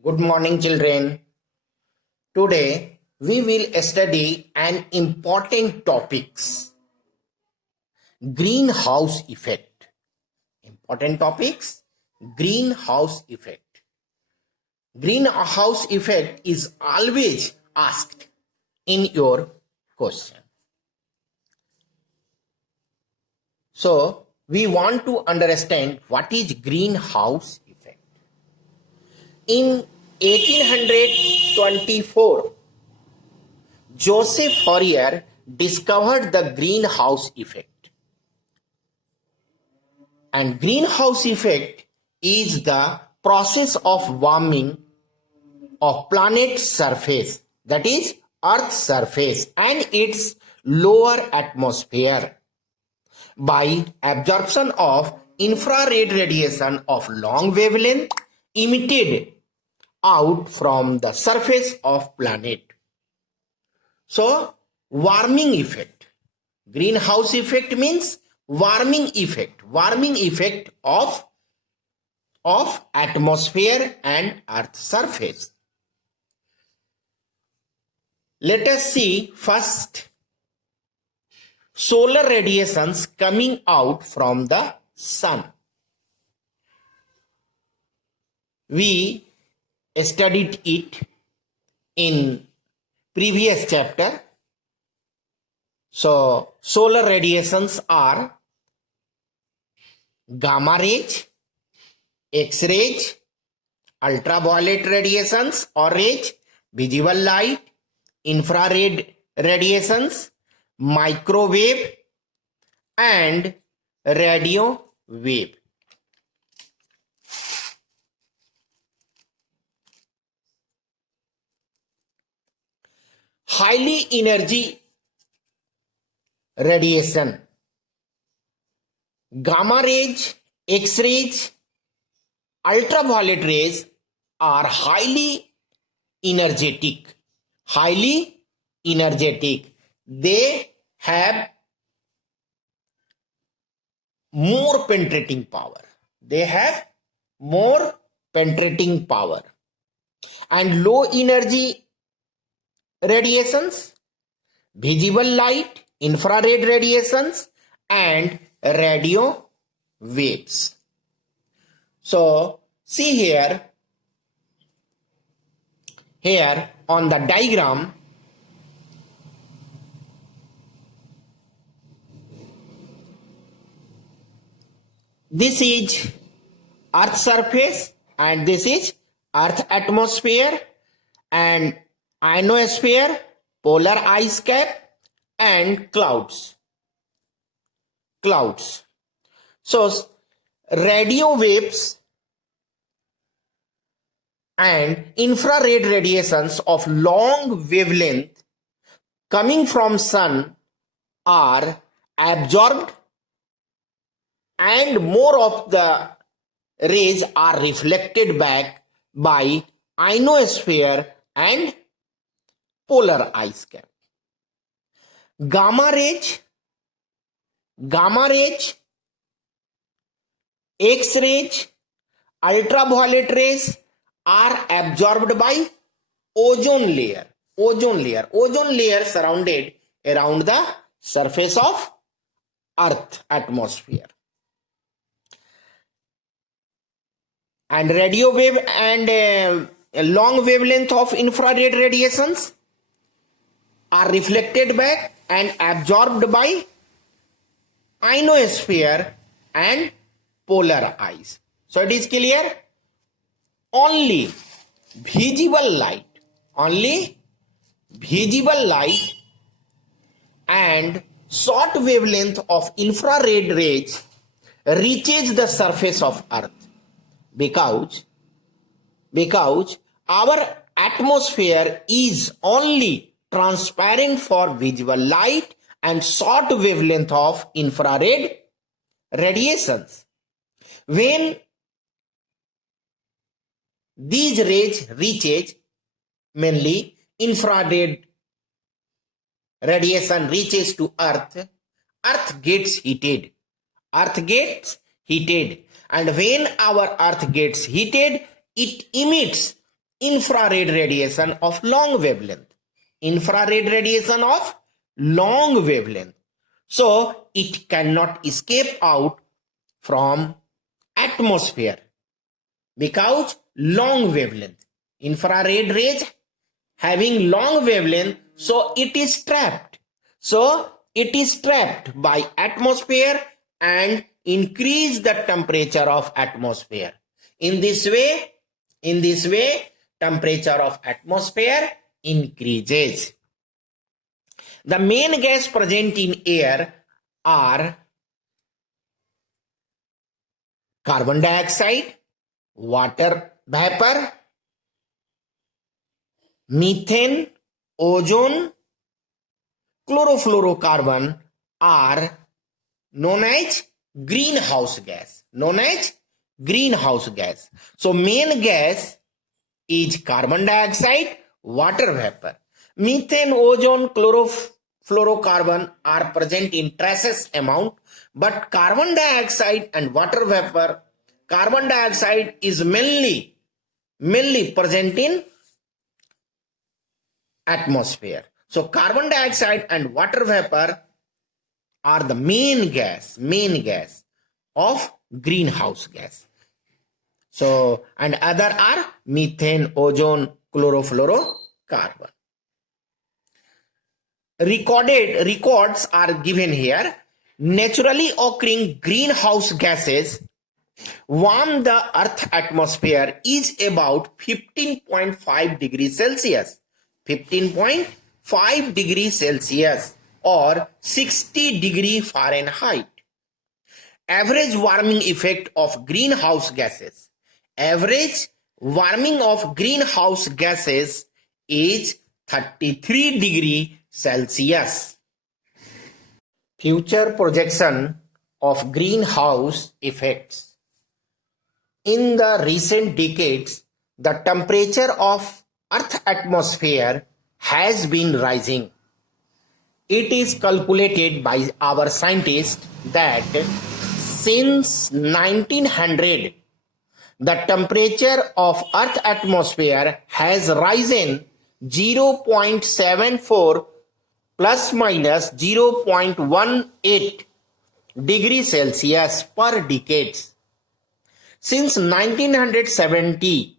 Good morning, children. Today we will study an important topics. Greenhouse effect. Important topics. Greenhouse effect. Greenhouse effect is always asked in your question. So we want to understand what is greenhouse effect. In 1824, Joseph Fourier discovered the greenhouse effect. And greenhouse effect is the process of warming of planet's surface, that is Earth's surface and its lower atmosphere, by absorption of infrared radiation of long wavelength emitted out from the surface of planet. So, warming effect. Greenhouse effect means warming effect of atmosphere and earth surface. Let us see first solar radiations coming out from the sun. We studied it in previous chapter. So, solar radiations are gamma rays, X-rays, ultraviolet radiations or rays, visible light, infrared radiations, microwave and radio wave. Highly energy radiation, gamma rays, X-rays, ultraviolet rays are highly energetic. They have more penetrating power. And low energy radiations, visible light, infrared radiations and radio waves. So see here on the diagram, this is Earth surface and this is Earth atmosphere and ionosphere, polar ice cap and clouds. So radio waves and infrared radiations of long wavelength coming from sun are absorbed and more of the rays are reflected back by ionosphere and polar ice cap. Gamma rays, X-rays, ultraviolet rays are absorbed by ozone layer. Ozone layer surrounded around the surface of Earth atmosphere. And radio wave and long wavelength of infrared radiations are reflected back and absorbed by ionosphere and polar ice. So it is clear? Only visible light and short wavelength of infrared rays reaches the surface of Earth because our atmosphere is only transparent for visible light and short wavelength of infrared radiations. When these rays reaches, mainly infrared radiation reaches to Earth gets heated. And when our Earth gets heated, it emits infrared radiation of long wavelength. Infrared radiation of long wavelength. So it cannot escape out from atmosphere because long wavelength. Infrared rays having long wavelength, so it is trapped. So it is trapped by atmosphere and increase the temperature of atmosphere. In this way, temperature of atmosphere increases. The main gas present in air are carbon dioxide, water vapor, methane, ozone, chlorofluorocarbon are known as greenhouse gas. So main gas is carbon dioxide, water vapor. Methane, ozone, chlorofluorocarbon are present in traces amount, but carbon dioxide and water vapor, carbon dioxide is mainly present in atmosphere. So carbon dioxide and water vapor are the main gas of greenhouse gas. So, and other are methane, ozone, chlorofluorocarbon. Records are given here. Naturally occurring greenhouse gases warm the Earth atmosphere is about 15.5 degrees Celsius. 15.5 degrees Celsius or 60 degree Fahrenheit. Average warming effect of greenhouse gases. Average warming of greenhouse gases is 33 degree Celsius. Future projection of greenhouse effects. In the recent decades, the temperature of Earth atmosphere has been rising. It is calculated by our scientists that since 1900, the temperature of Earth atmosphere has risen 0.74 plus minus 0.18 degrees Celsius per decade. Since 1970,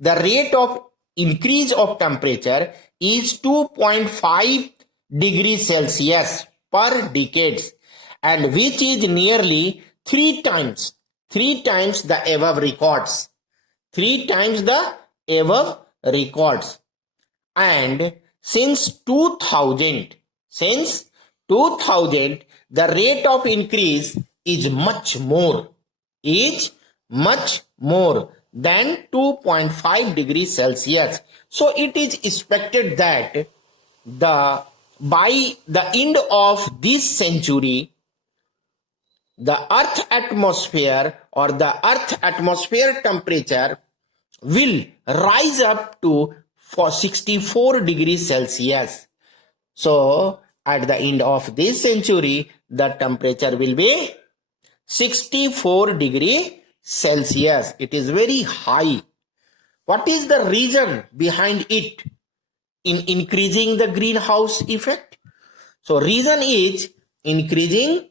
the rate of increase of temperature is 2.5 degrees Celsius per decade, and which is nearly three times the above records. And since 2000, the rate of increase is much more than 2.5 degrees Celsius. So it is expected that by the end of this century, the Earth atmosphere or the Earth atmosphere temperature will rise up to 64 degrees Celsius. So at the end of this century, the temperature will be 64 degrees Celsius. It is very high. What is the reason behind it in increasing the greenhouse effect? So reason is increasing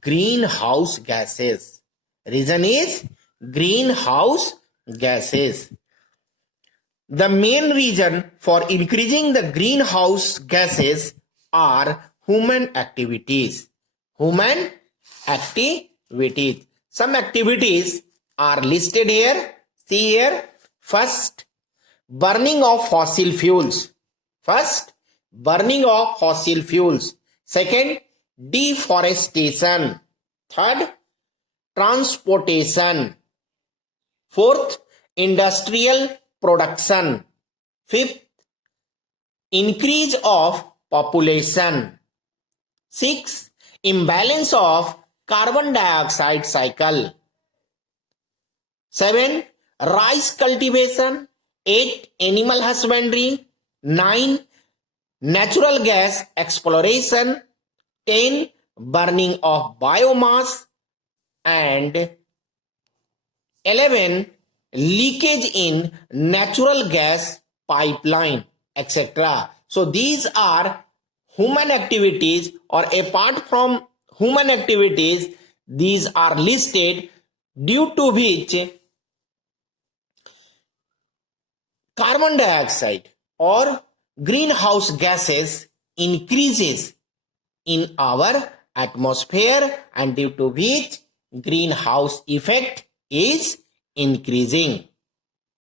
greenhouse gases. Reason is greenhouse gases. The main reason for increasing the greenhouse gases are human activities. Some activities are listed here. See here. First, burning of fossil fuels. Second, deforestation. Third, transportation. Fourth, industrial production. Fifth, increase of population. Sixth, imbalance of carbon dioxide cycle. 7. Rice cultivation. 8. Animal husbandry. 9. Natural gas exploration. 10. Burning of biomass. And 11. leakage in natural gas pipeline, etc. So these are human activities, or apart from human activities, these are listed due to which carbon dioxide or greenhouse gases increases in our atmosphere, and due to which greenhouse effect is increasing.